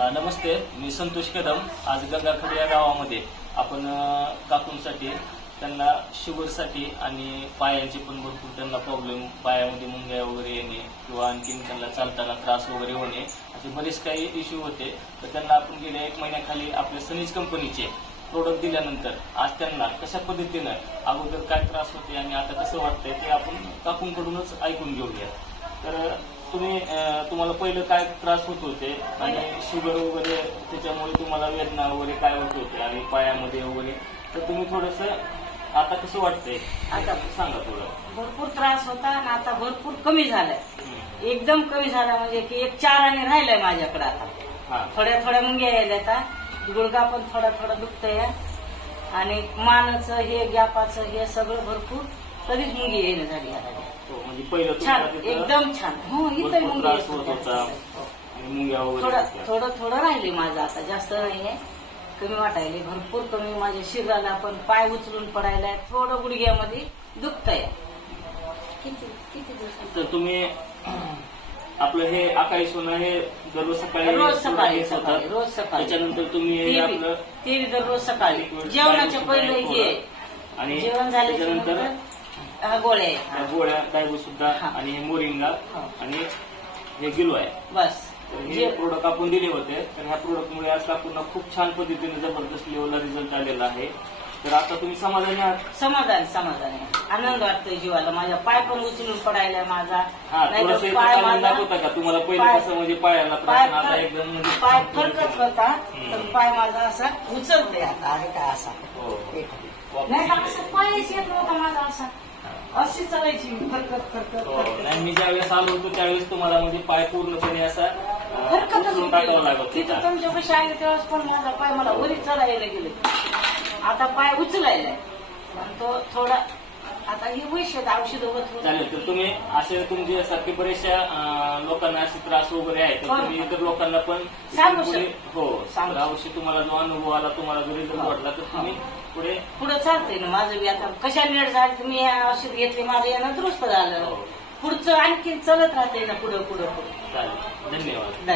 नमस्ते, मी संतोष कदम. आज गंगाखेड या गावामध्ये आपण काकूंसाठी त्यांना शुगरसाठी आणि पायांचे पण भरपूर त्यांना प्रॉब्लेम, पायामध्ये मुंग्या वगैरे येणे किंवा आणखीन त्यांना चालताना त्रास वगैरे होणे असे बरेच काही इश्यू होते. तर त्यांना आपण गेल्या 1 महिन्याखाली आपल्या सनीज कंपनीचे प्रोडक्ट दिल्यानंतर आज त्यांना कशा पद्धतीनं अगोदर काय त्रास होते आणि आता कसं वाटतंय ते आपण काकूंकडूनच ऐकून घेऊया. तर तुम्हाला पहिलं काय त्रास होत होते आणि शुगर वगैरे त्याच्यामुळे तुम्हाला वेदना वगैरे काय होत होते आणि पायामध्ये वगैरे, तर तुम्ही थोडस आता कसं वाटतंय आता सांगा थोडं. भरपूर त्रास होता आणि आता भरपूर कमी झालाय, एकदम कमी झाला. म्हणजे की 1 4 आणे राहिलाय माझ्याकडे आता. थोड्या थोड्या मुंग्या यायला आता, गुडघा पण थोडा थोडा दुखतंय आणि मानचं हे गॅपाचं हे सगळं भरपूर कधीच मुंगी येणं झाली आता. म्हणजे पहिलं छान, एकदम छान. हो, इथं मुंग्या थोडं थोडं राहिले माझं आता, जास्त नाहीये, कमी वाटायले, भरपूर कमी. माझ्या शरीराला पण पाय उचलून पडायला थोडं गुडघ्यामध्ये दुखतंय. किती दिवस. तर तुम्ही आपलं हे आकाई सोनं हे दररोज सकाळी रोज सकाळी त्याच्यानंतर तुम्ही आपलं ते दररोज सकाळी जेवणाच्या पहिले हे आणि जेवण झाल्यानंतर गोळ्या डायबो सुद्धा आणि हे मोरिंगा आणि हे गिलो आहे. बस हे प्रोडक्ट आपण दिले होते. तर ह्या प्रोडक्टमुळे आज काकूंना खूप छान पद्धतीने जबरदस्त लेवलला रिझल्ट आलेला आहे. तर आता तुम्ही समाधानी आहात? समाधान आनंद वाटतोय जीवाला. माझा पाय पण उचलून पडायला माझा. पाय होता का तुम्हाला पहिलं कसं, म्हणजे पायाला आता एकदम पाय फरकत होता, तर पाय माझा असा उचलतोय आता. आहे का असा नाही, असं पायच येत नव्हता माझा असा, अशी चालायची फरकत. नाही, मी ज्यावेळेस आलो होतो त्यावेळेस तुम्हाला म्हणजे पाय पूर्णपणे असा फरकतच टाकावा लागत. तिथं तुमच्या पैसे आले तेव्हाच पण माझा पाय मला वरी चढायला गेले. आता पाय उचलायलाय तो थोडा. आता हे औषध होत चालेल. तर तुम्ही असे तुमच्यासारखे बरेचशा लोकांना असे त्रास वगैरे आहेत, तर तुम्ही इतर लोकांना पण हो सांगा. अवश्य तुम्हाला जो अनुभव आला, तुम्हाला जो रिझल्ट वाटला, तर तुम्ही पुढे चालतंय ना. माझं बी आता कशा लेट झालं, तुम्ही औषध घेतले, माझं यानं दुरुस्त झालं. पुढचं आणखी चलत राहते ना, पुढं. चालेल. धन्यवाद.